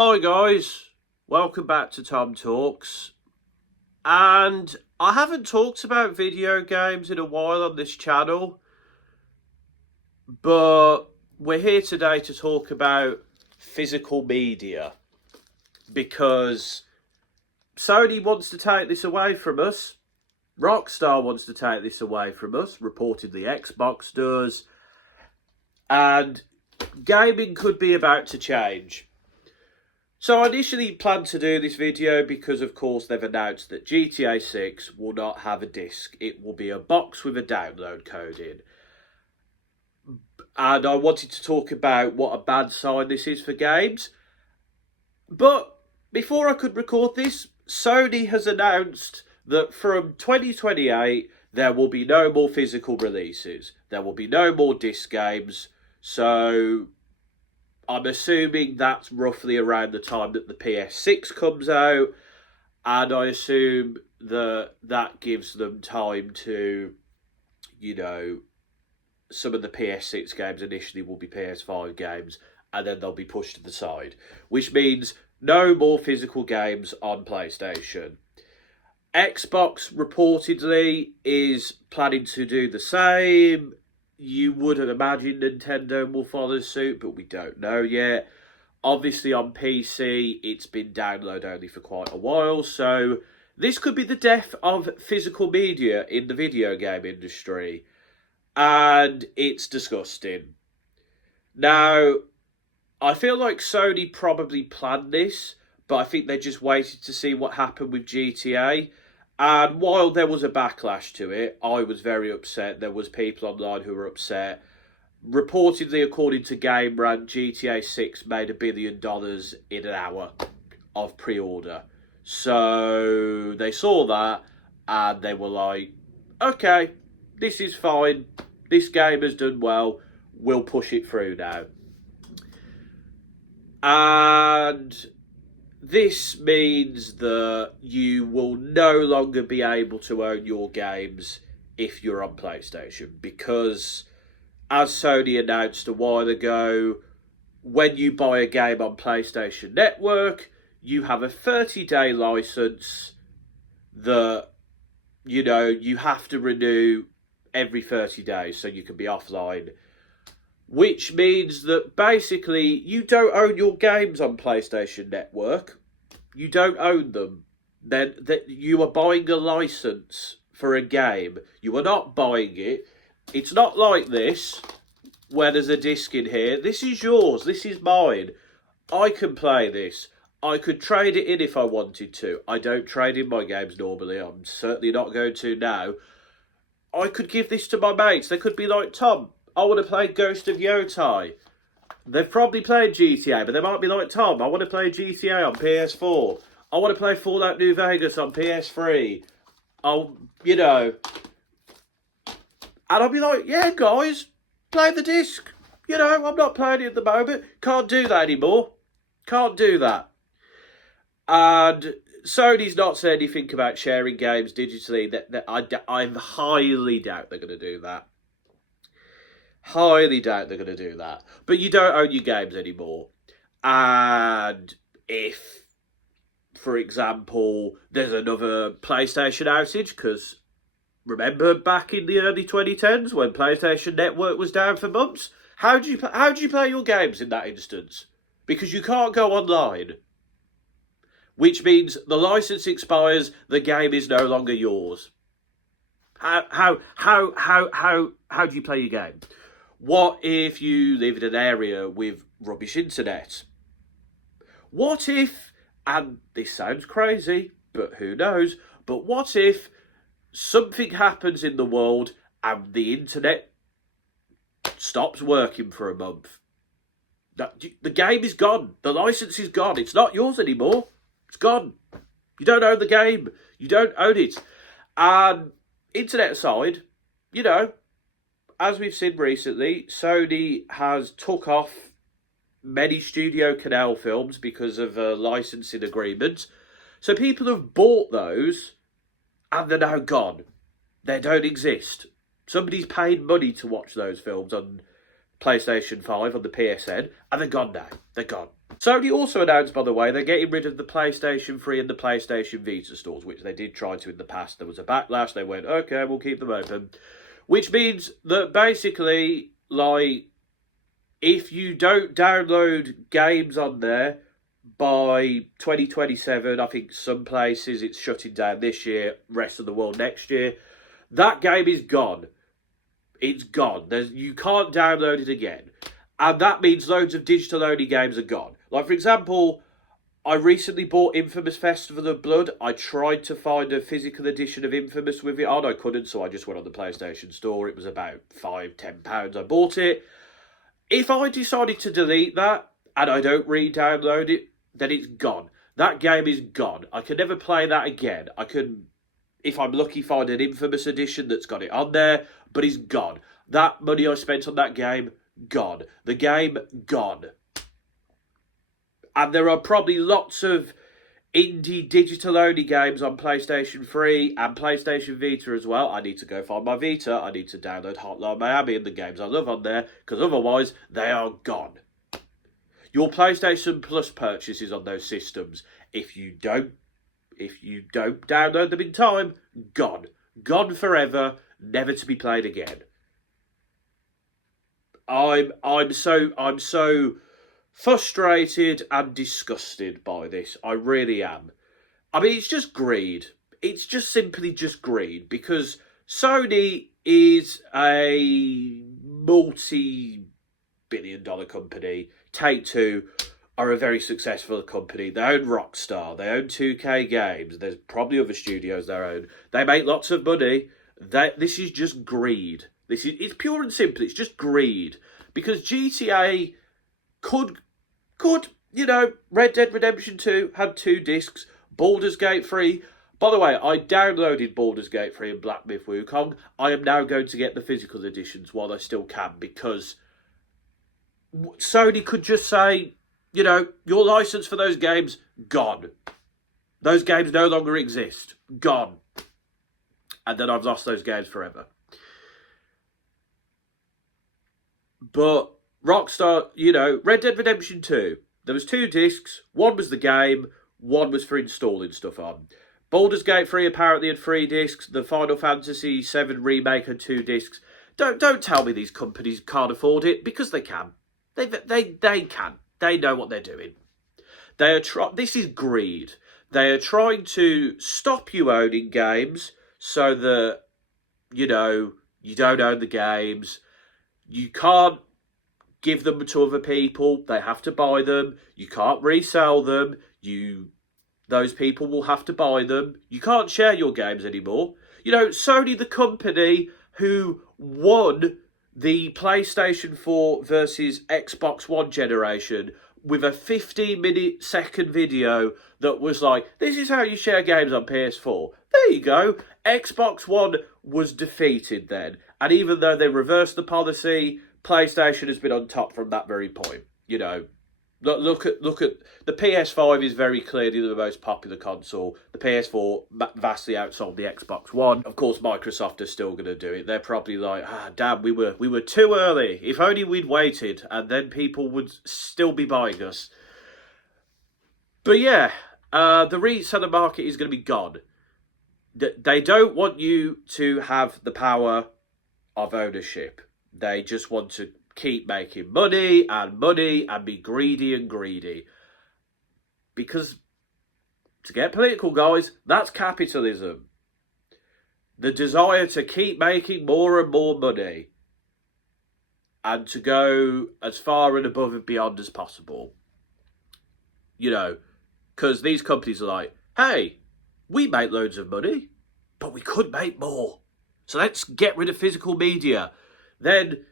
Hi guys, welcome back to TomTalks. And I haven't talked about video games in a while on this channel, but we're here today to talk about physical media because Sony wants to take this away from us. Rockstar wants to take this away from us, reportedly Xbox does, and gaming could be about to change. So I initially planned to do this video because, of course, they've announced that GTA 6 will not have a disc. It will be a box with a download code in. And I wanted to talk about what a bad sign this is for games. But before I could record this, Sony has announced that from 2028, there will be no more physical releases. There will be no more disc games. So I'm assuming that's roughly around the time that the PS6 comes out, and I assume that gives them time to, some of the PS6 games initially will be PS5 games, and then they'll be pushed to the side, which means no more physical games on PlayStation. Xbox reportedly is planning to do the same. You would imagine Nintendo will follow suit, but we don't know yet. Obviously, on PC, it's been download only for quite a while, so this could be the death of physical media in the video game industry, and it's disgusting. Now, I feel like Sony probably planned this, but I think they just waited to see what happened with GTA. And while there was a backlash to it, I was very upset. There was people online who were upset. Reportedly, according to Game Rant, GTA 6 made $1 billion in an hour of pre-order. So they saw that and they were like, okay, this is fine. This game has done well. We'll push it through now. And this means that you will no longer be able to own your games if you're on PlayStation, because, as Sony announced a while ago, when you buy a game on PlayStation Network, you have a 30-day license that, you have to renew every 30 days so you can be offline. Which means that basically you don't own your games on PlayStation Network. You don't own them. Then you are buying a license for a game. You are not buying it. It's not like this, where there's a disc in here. This is yours. This is mine. I can play this. I could trade it in if I wanted to. I don't trade in my games normally. I'm certainly not going to now. I could give this to my mates. They could be like, Tom, I want to play Ghost of Yotai. They've probably played GTA, but they might be like, Tom, I want to play GTA on PS4. I want to play Fallout New Vegas on PS3. And I'll be like, yeah, guys, play the disc. I'm not playing it at the moment. Can't do that anymore. Can't do that. And Sony's not said anything about sharing games digitally. I highly doubt they're going to do that. Highly doubt they're going to do that. But you don't own your games anymore. And if, for example, there's another PlayStation outage, because remember back in the early 2010s when PlayStation Network was down for months? How do you play your games in that instance? Because you can't go online. Which means the license expires, the game is no longer yours. How do you play your game? What if you live in an area with rubbish internet? What if, and this sounds crazy, but who knows, but what if something happens in the world and the internet stops working for a month? The game is gone. The license is gone. It's not yours anymore. It's gone. You don't own the game. You don't own it. And internet aside, as we've seen recently, Sony has took off many Studio Canal films because of a licensing agreement. So people have bought those and they're now gone. They don't exist. Somebody's paid money to watch those films on PlayStation 5, on the PSN, and they're gone now. They're gone. Sony also announced, by the way, they're getting rid of the PlayStation 3 and the PlayStation Vita stores, which they did try to in the past. There was a backlash. They went, okay, we'll keep them open. Which means that basically, like, if you don't download games on there by 2027, I think some places it's shutting down this year, rest of the world next year, that game is gone. It's gone. You can't download it again. And that means loads of digital-only games are gone. Like, for example, I recently bought Infamous Festival of Blood. I tried to find a physical edition of Infamous with it on. I couldn't, so I just went on the PlayStation Store. It was about £5-10. I bought it. If I decided to delete that and I don't re-download it, then it's gone. That game is gone. I can never play that again. I can, if I'm lucky, find an Infamous edition that's got it on there, but it's gone. That money I spent on that game, gone. The game, gone. And there are probably lots of indie digital-only games on PlayStation 3 and PlayStation Vita as well. I need to go find my Vita. I need to download Hotline Miami and the games I love on there, because otherwise they are gone. Your PlayStation Plus purchases on those systems, if you don't download them in time, gone. Gone forever, never to be played again. I'm so frustrated and disgusted by this. I really am. I mean, it's just greed. It's just simply just greed, because Sony is a multi-billion-dollar company. Take-Two are a very successful company. They own Rockstar. They own 2K Games. There's probably other studios they own. They make lots of money. This is just greed. It's pure and simple. It's just greed, because GTA could, Red Dead Redemption 2 had 2 discs, Baldur's Gate 3. By the way, I downloaded Baldur's Gate 3 and Black Myth Wukong. I am now going to get the physical editions while I still can, because Sony could just say, your license for those games, gone. Those games no longer exist. Gone. And then I've lost those games forever. But Rockstar, Red Dead Redemption 2, there was 2 discs. One was the game, one was for installing stuff on. Baldur's Gate 3 apparently had 3 discs. The Final Fantasy 7 remake had 2 discs. Don't tell me these companies can't afford it, because they can. They can. They know what they're doing. This is greed. They are trying to stop you owning games so that, you don't own the games. You can't give them to other people. They have to buy them. You can't resell them. Those people will have to buy them. You can't share your games anymore. Sony, the company who won the PlayStation 4 versus Xbox One generation with a 15-minute second video that was like, this is how you share games on PS4. There you go. Xbox One was defeated then. And even though they reversed the policy, PlayStation has been on top from that very point. Look at the PS5 is very clearly the most popular console. The PS4 vastly outsold the Xbox One. Of course, Microsoft are still going to do it. They're probably like, damn, we were too early. If only we'd waited, and then people would still be buying us. But yeah, the reseller market is going to be gone. They don't want you to have the power of ownership. They just want to keep making money and be greedy and greedy. Because, to get political, guys, that's capitalism. The desire to keep making more and more money, and to go as far and above and beyond as possible. Because these companies are like, hey, we make loads of money, but we could make more. So let's get rid of physical media. Then,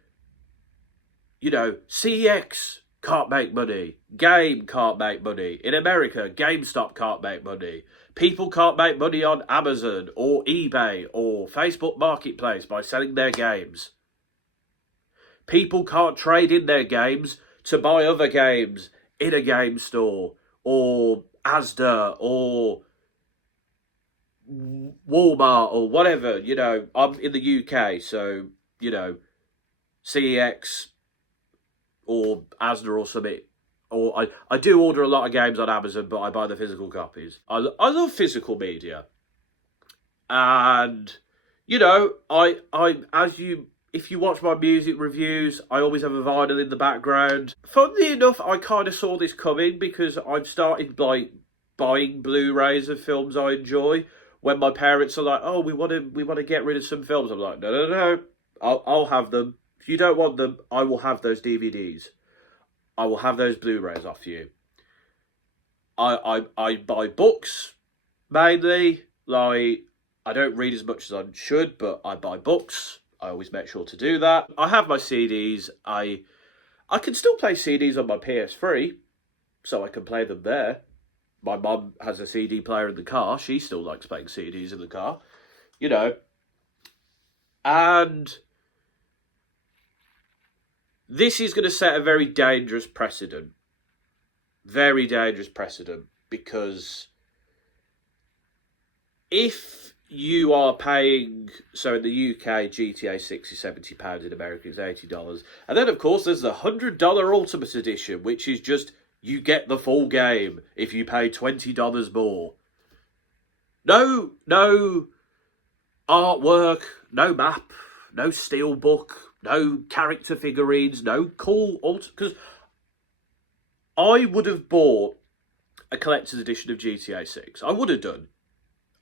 CEX can't make money. Game can't make money. In America, GameStop can't make money. People can't make money on Amazon or eBay or Facebook Marketplace by selling their games. People can't trade in their games to buy other games in a game store or Asda or Walmart or whatever. I'm in the UK, so, CEX or Asda or something or I do order a lot of games on Amazon, but I buy the physical copies. I love physical media, and you know, I as you if you watch my music reviews, I always have a vinyl in the background. Funnily enough, I kind of saw this coming because I've started like buying Blu-rays of films I enjoy. When my parents are like, "Oh, we want to get rid of some films," I'm like, "No, no, no, I'll have them. If you don't want them, I will have those DVDs. I will have those Blu-rays off you." I buy books mainly. Like, I don't read as much as I should, but I buy books. I always make sure to do that. I have my CDs. I can still play CDs on my PS3, so I can play them there. My mum has a CD player in the car. She still likes playing CDs in the car, you know. And this is going to set a very dangerous precedent. Very dangerous precedent, because if you are paying, so in the UK, GTA 6 is £70, in America it's $80. And then, of course, there's the $100 Ultimate Edition, which is just, you get the full game if you pay $20 more. No artwork, no map, no steelbook, no character figurines, no cool because I would have bought a collector's edition of GTA 6. I would have done.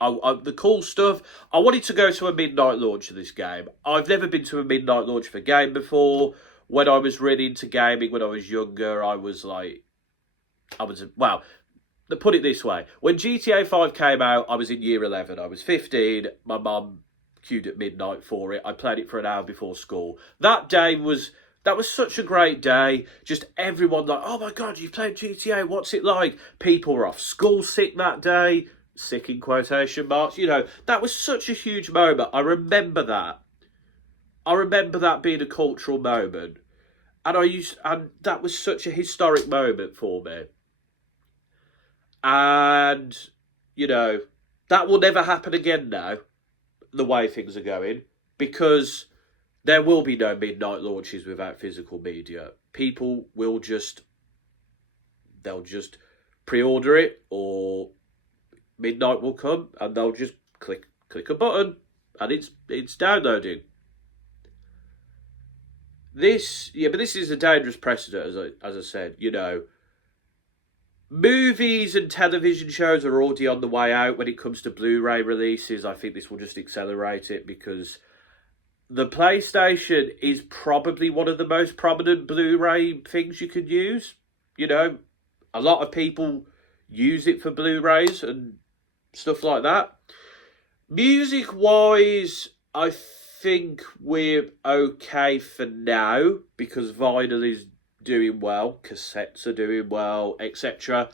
The cool stuff. I wanted to go to a midnight launch of this game. I've never been to a midnight launch of a game before. When I was really into gaming when I was younger, well, to put it this way. When GTA 5 came out, I was in year 11. I was 15. My mum queued at midnight for it. I played it for an hour before school. That was such a great day. Just everyone like, "Oh my God, you've played GTA. What's it like?" People were off school sick that day. Sick in quotation marks. You know, that was such a huge moment. I remember that. I remember that being a cultural moment. And that was such a historic moment for me. And, you know, that will never happen again now, the way things are going, because there will be no midnight launches without physical media. People will they'll just pre-order it, or midnight will come and they'll just click a button and it's downloading. But this is a dangerous precedent, as I said. You know, movies and television shows are already on the way out when it comes to Blu-ray releases. I think this will just accelerate it, because the PlayStation is probably one of the most prominent Blu-ray things you could use. You know, a lot of people use it for Blu-rays and stuff like that. Music-wise, I think we're okay for now, because vinyl is doing well, cassettes are doing well, etc.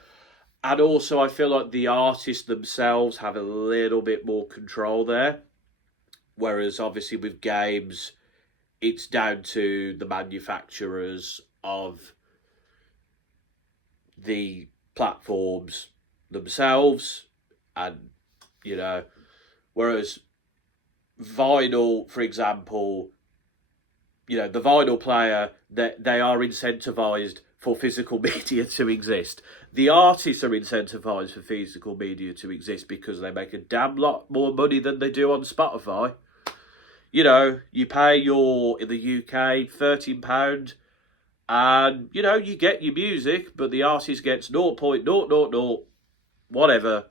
And also, I feel like the artists themselves have a little bit more control there. Whereas, obviously, with games, it's down to the manufacturers of the platforms themselves. And, you know, whereas vinyl, for example, you know, the vinyl player, that they are incentivized for physical media to exist. The artists are incentivized for physical media to exist because they make a damn lot more money than they do on Spotify. You know, you pay in the UK, £13, and, you know, you get your music, but the artist gets 0.000 whatever.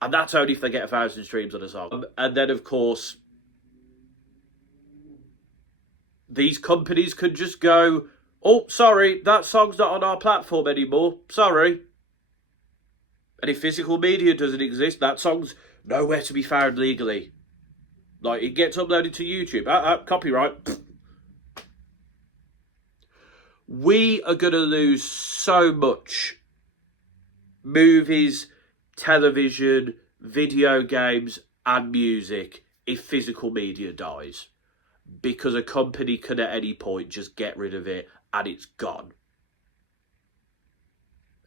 And that's only if they get 1,000 streams on a song. And then, of course, these companies could just go, "Oh, sorry, that song's not on our platform anymore. Sorry." And if physical media doesn't exist, that song's nowhere to be found legally. Like, it gets uploaded to YouTube. Copyright. We are going to lose so much movies, television, video games, and music if physical media dies. Because a company can at any point just get rid of it and it's gone.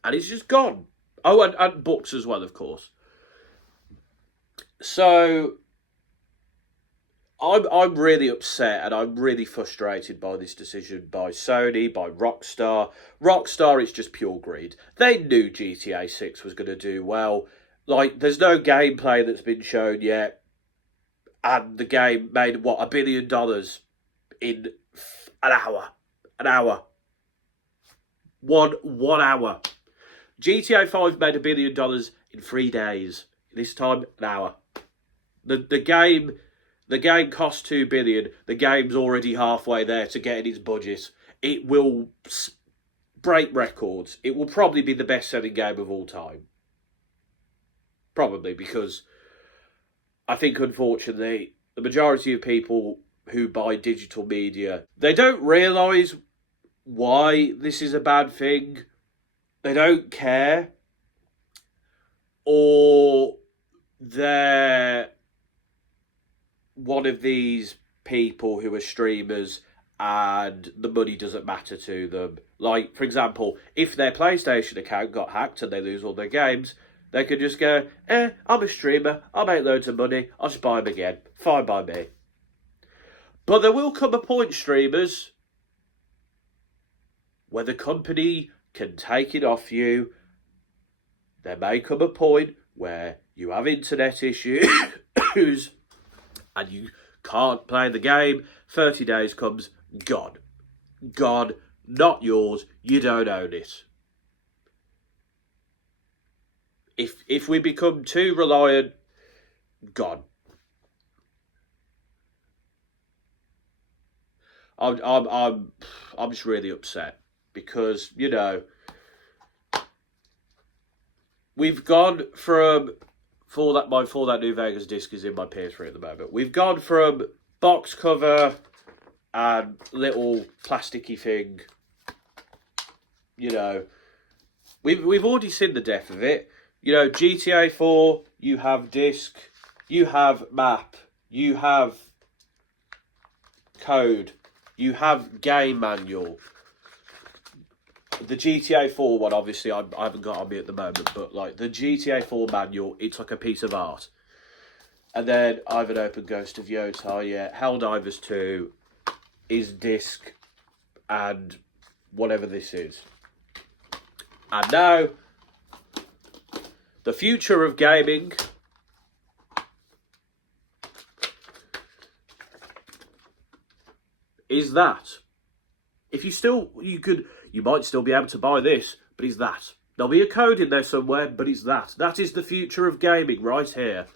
And it's just gone. Oh, and books as well, of course. So, I'm really upset and I'm really frustrated by this decision by Sony, by Rockstar. Rockstar is just pure greed. They knew GTA 6 was going to do well. Like, there's no gameplay that's been shown yet, and the game made what, $1 billion in an hour. An hour. One hour. GTA 5 made $1 billion in 3 days. This time, an hour. The game cost 2 billion. The game's already halfway there to getting its budget. It will break records. It will probably be the best-selling game of all time. Probably, because I think, unfortunately, the majority of people who buy digital media, they don't realise why this is a bad thing. They don't care. Or they're one of these people who are streamers and the money doesn't matter to them. Like, for example, if their PlayStation account got hacked and they lose all their games, they could just go, I'm a streamer, I make loads of money, I'll just buy them again. Fine by me. But there will come a point, streamers, where the company can take it off you. There may come a point where you have internet issues and you can't play the game. 30 days comes, gone. Gone, not yours, you don't own it. If we become too reliant, gone. I'm just really upset because, you know, we've gone from Fallout New Vegas disc is in my PS3 at the moment. We've gone from box cover and little plasticky thing. You know, we've already seen the death of it. You know, GTA 4, you have disc, you have map, you have code, you have game manual. The GTA 4 one, obviously, I haven't got on me at the moment, but like the GTA 4 manual, it's like a piece of art. And then I have an open Ghost of Yotar, yeah. Helldivers 2 is disc and whatever this is. And now, the future of gaming is that. If you might still be able to buy this, but it's that. There'll be a code in there somewhere, but it's that. That is the future of gaming right here.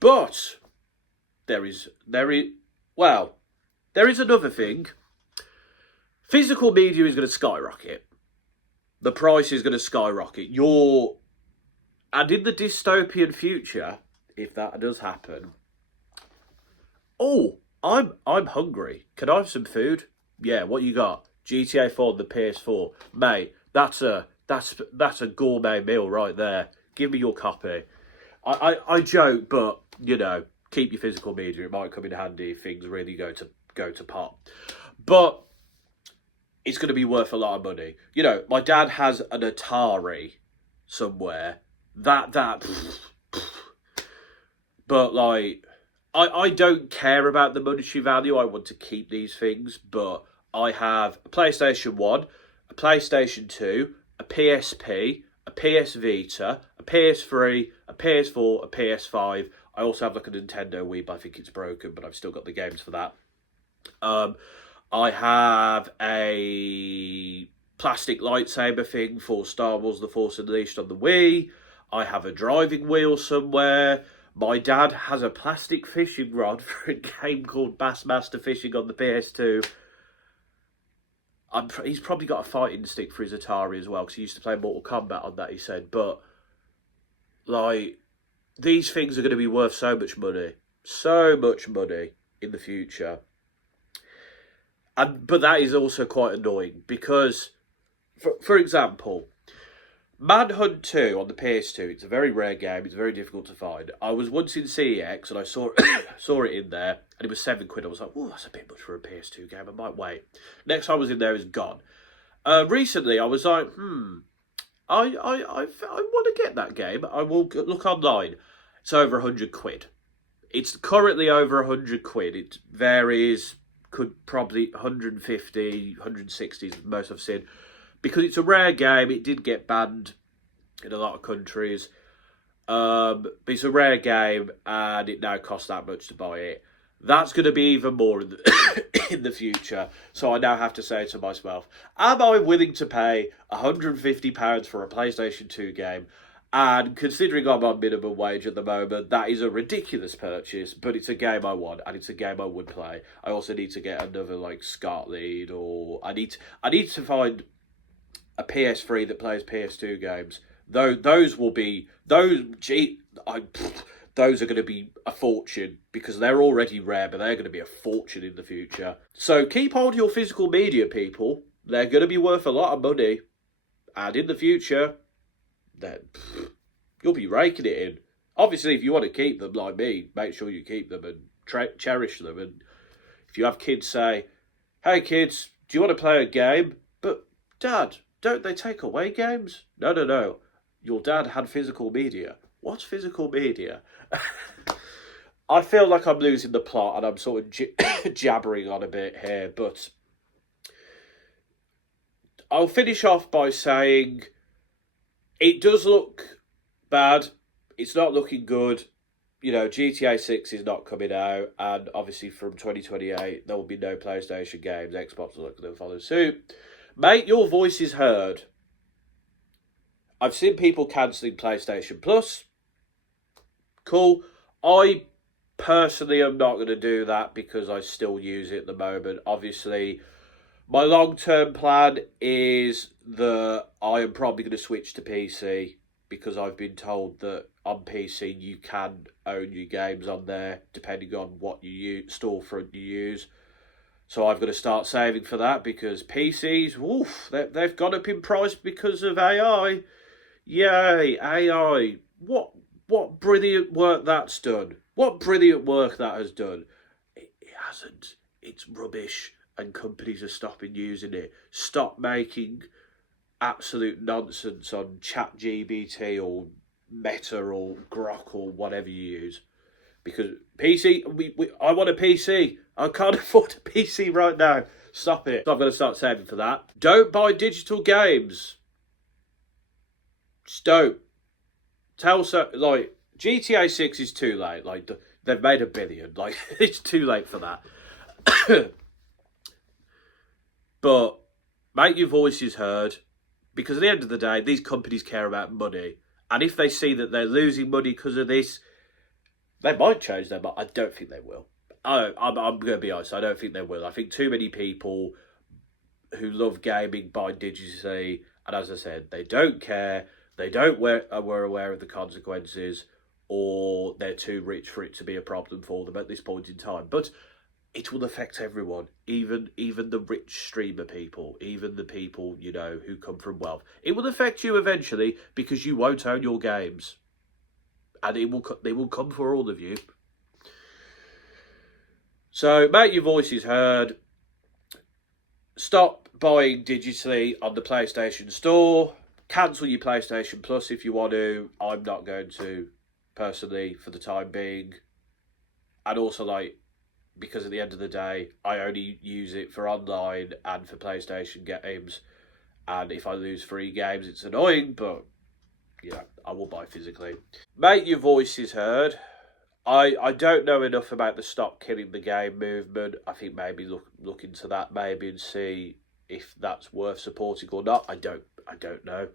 But there is another thing. Physical media is going to skyrocket. The price is going to skyrocket. And in the dystopian future, if that does happen, I'm hungry. Can I have some food? Yeah, what you got? GTA 4 on the PS4. Mate, that's a gourmet meal right there. Give me your copy. I joke, but you know, keep your physical media. It might come in handy if things really go to pot. But it's going to be worth a lot of money. You know, my dad has an Atari somewhere. But like, I don't care about the monetary value. I want to keep these things, but I have a PlayStation 1, a PlayStation 2, a PSP, a PS Vita, a PS3, a PS4, a PS5. I also have like a Nintendo Wii, but I think it's broken, but I've still got the games for that. I have a plastic lightsaber thing for Star Wars The Force Unleashed on the Wii. I have a driving wheel somewhere. My dad has a plastic fishing rod for a game called Bassmaster Fishing on the PS2. He's probably got a fighting stick for his Atari as well, because he used to play Mortal Kombat on that, he said. But, like, these things are going to be worth so much money. So much money in the future. But that is also quite annoying because, for example, Manhunt 2 on the PS2, it's a very rare game, it's very difficult to find. I was once in CEX and I saw it in there and it was £7. I was like, oh, that's a bit much for a PS2 game, I might wait. Next time I was in there, it's gone. Recently I was like, I want to get that game. I will look online. It's over £100. It's currently over £100. It varies, could probably 150, 160 is most I've seen. Because it's a rare game, it did get banned in a lot of countries. But it's a rare game, and it now costs that much to buy it. That's going to be even more in in the future. So I now have to say to myself, am I willing to pay £150 for a PlayStation 2 game? And considering I'm on minimum wage at the moment, that is a ridiculous purchase, but it's a game I want, and it's a game I would play. I also need to get another, like, SCART lead, or I need to find a PS3 that plays PS2 games. Though those will be, those are going to be a fortune, because they're already rare, but they're going to be a fortune in the future. So keep hold of your physical media, people. They're going to be worth a lot of money, and in the future, then you'll be raking it in. Obviously, if you want to keep them like me, make sure you keep them and cherish them. And if you have kids, say, hey kids, do you want to play a game? But Dad, don't they take away games? No. Your dad had physical media. What's physical media? I feel like I'm losing the plot, and I'm sort of jabbering on a bit here, but I'll finish off by saying it does look bad. It's not looking good. You know, GTA 6 is not coming out, and obviously from 2028, there will be no PlayStation games. Xbox will follow suit. Mate, your voice is heard. I've seen people cancelling PlayStation Plus. Cool. I personally am not going to do that because I still use it at the moment. Obviously, my long-term plan is that I am probably going to switch to PC, because I've been told that on PC you can own your games on there depending on what storefront you use. So I've got to start saving for that, because PCs, woof, they've gone up in price because of AI. Yay, AI. What brilliant work that's done. What brilliant work that has done. It hasn't. It's rubbish, and companies are stopping using it. Stop making absolute nonsense on ChatGPT or Meta or Grok or whatever you use. Because PC, I want a PC. I can't afford a PC right now. Stop it. So I'm going to start saving for that. Don't buy digital games. Just don't. Like, GTA 6 is too late. Like, they've made $1 billion. Like, it's too late for that. But make your voices heard, because at the end of the day, these companies care about money. And if they see that they're losing money because of this, they might change their mind. I don't think they will. I'm going to be honest, I don't think they will. I think too many people who love gaming buy digitally, and as I said, they don't care. They were aware of the consequences, or they're too rich for it to be a problem for them at this point in time. But it will affect everyone, even the rich streamer people, even the people, you know, who come from wealth. It will affect you eventually, because you won't own your games, and they will come for all of you. So make your voices heard. Stop buying digitally on the PlayStation Store. Cancel your PlayStation Plus if you want to. I'm not going to, personally, for the time being. And also, like, because at the end of the day, I only use it for online and for PlayStation games. And if I lose free games, it's annoying, but, you know, I will buy physically. Make your voices heard. I don't know enough about the stop killing the game movement. I think maybe look into that maybe and see if that's worth supporting or not. I don't know.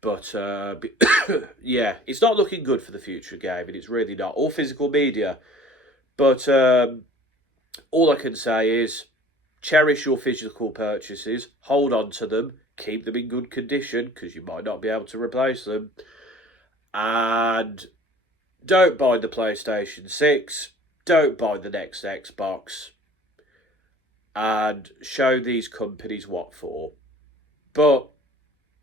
But yeah, it's not looking good for the future of gaming. It's really not. Or physical media. But all I can say is cherish your physical purchases. Hold on to them. Keep them in good condition, because you might not be able to replace them. And don't buy the PlayStation 6. Don't buy the next Xbox. And show these companies what for. But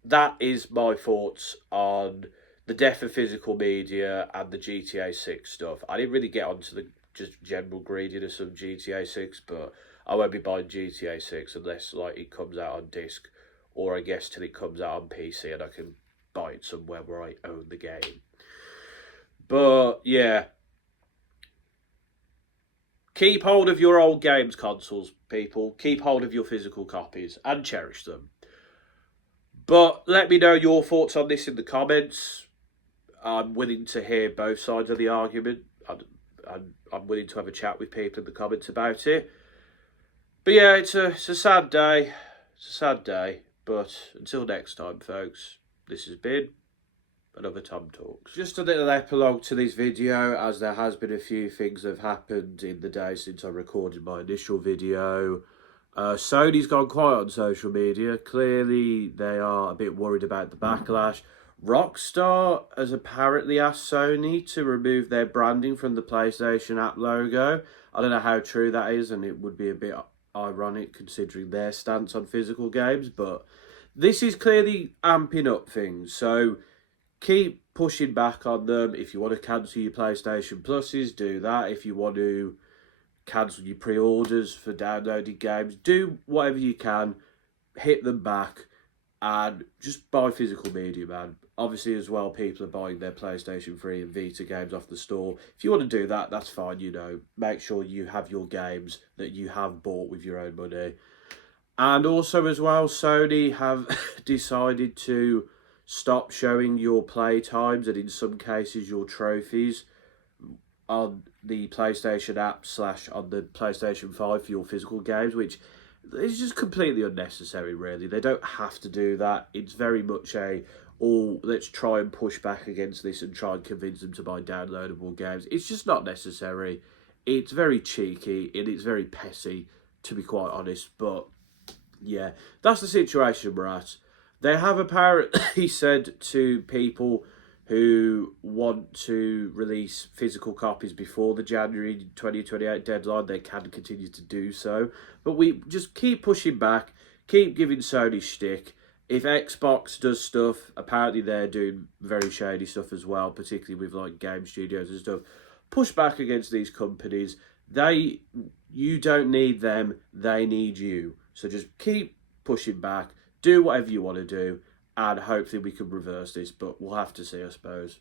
that is my thoughts on the death of physical media and the GTA 6 stuff. I didn't really get onto the just general greediness of GTA 6, but I won't be buying GTA 6 unless, like, it comes out on disc or I guess till it comes out on PC and I can buy it somewhere where I own the game. But yeah, keep hold of your old games consoles, people. Keep hold of your physical copies and cherish them. But let me know your thoughts on this in the comments. I'm willing to hear both sides of the argument. I'm willing to have a chat with people in the comments about it. But yeah, it's a sad day. It's a sad day. But until next time, folks, this has been another TomTalks. Just a little epilogue to this video, as there has been a few things that have happened in the day since I recorded my initial video. Sony's gone quiet on social media. Clearly, they are a bit worried about the backlash. Rockstar has apparently asked Sony to remove their branding from the PlayStation app logo. I don't know how true that is, and it would be a bit ironic considering their stance on physical games, but this is clearly amping up things. So keep pushing back on them. If you want to cancel your PlayStation Pluses, do that. If you want to cancel your pre-orders for downloaded games, do whatever you can. Hit them back and just buy physical media, man. Obviously, as well, people are buying their PlayStation 3 and Vita games off the store. If you want to do that, that's fine, you know. Make sure you have your games that you have bought with your own money. And also, as well, Sony have decided to stop showing your play times and in some cases your trophies on the PlayStation app / on the PlayStation 5 for your physical games, which is just completely unnecessary, really. They don't have to do that. It's very much let's try and push back against this and try and convince them to buy downloadable games. It's just not necessary. It's very cheeky and it's very pessy, to be quite honest. But yeah, that's the situation we're at. They have apparently said to people who want to release physical copies before the January 2028 deadline, they can continue to do so. But we just keep pushing back, keep giving Sony shtick. If Xbox does stuff, apparently they're doing very shady stuff as well, particularly with like game studios and stuff. Push back against these companies. You don't need them, they need you. So just keep pushing back, do whatever you want to do, and hopefully we can reverse this, but we'll have to see, I suppose.